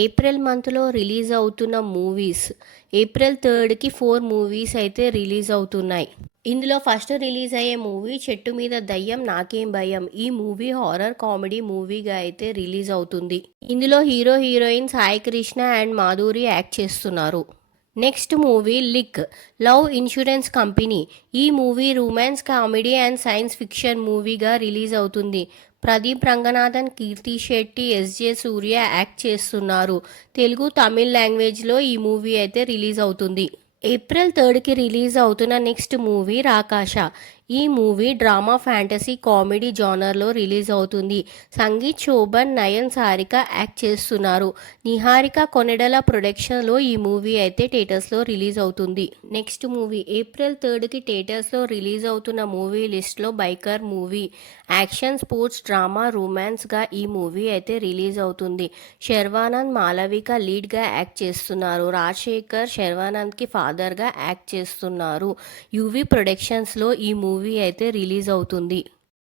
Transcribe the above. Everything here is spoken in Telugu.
ఏప్రిల్ మంత్లో రిలీజ్ అవుతున్న మూవీస్ ఏప్రిల్ 3కి 4 మూవీస్ అయితే రిలీజ్ అవుతున్నాయి. ఇందులో ఫస్ట్ రిలీజ్ అయ్యే మూవీ చెట్టు మీద దయ్యం నాకేం భయం. ఈ మూవీ హారర్ కామెడీ మూవీగా అయితే రిలీజ్ అవుతుంది. ఇందులో hero heroine Sai Krishna and Madhuri act చేస్తున్నారు. Next movie LIK love insurance company. ఈ movie romance comedy and science fiction మూవీగా రిలీజ్ అవుతుంది. ప్రదీప్ రంగనాథన్, కీర్తి శెట్టి, ఎస్జే సూర్య యాక్ట్ చేస్తున్నారు. తెలుగు, తమిళ్ లాంగ్వేజ్లో ఈ మూవీ అయితే రిలీజ్ అవుతుంది. ఏప్రిల్ 3కి రిలీజ్ అవుతున్న నెక్స్ట్ మూవీ రాకాష. ఈ మూవీ డ్రామా, ఫ్యాంటసీ, కామెడీ జానర్లో రిలీజ్ అవుతుంది. సంగీత్ శోభన్, నయన్, సారిక యాక్ట్ చేస్తున్నారు. నిహారిక కొనెడల ప్రొడక్షన్లో ఈ మూవీ అయితే థియేటర్స్లో రిలీజ్ అవుతుంది. నెక్స్ట్ మూవీ ఏప్రిల్ 3కి థియేటర్స్లో రిలీజ్ అవుతున్న మూవీ లిస్ట్లో biker movie. Action, sports, drama, రొమాన్స్గా ఈ మూవీ అయితే రిలీజ్ అవుతుంది. శర్వానంద్, మాలవిక లీడ్గా యాక్ట్ చేస్తున్నారు. రాజశేఖర్ శర్వానంద్కి ఫాదర్గా యాక్ట్ చేస్తున్నారు. యూవీ ప్రొడక్షన్స్లో ఈ మూవీ అయితే రిలీజ్ అవుతుంది.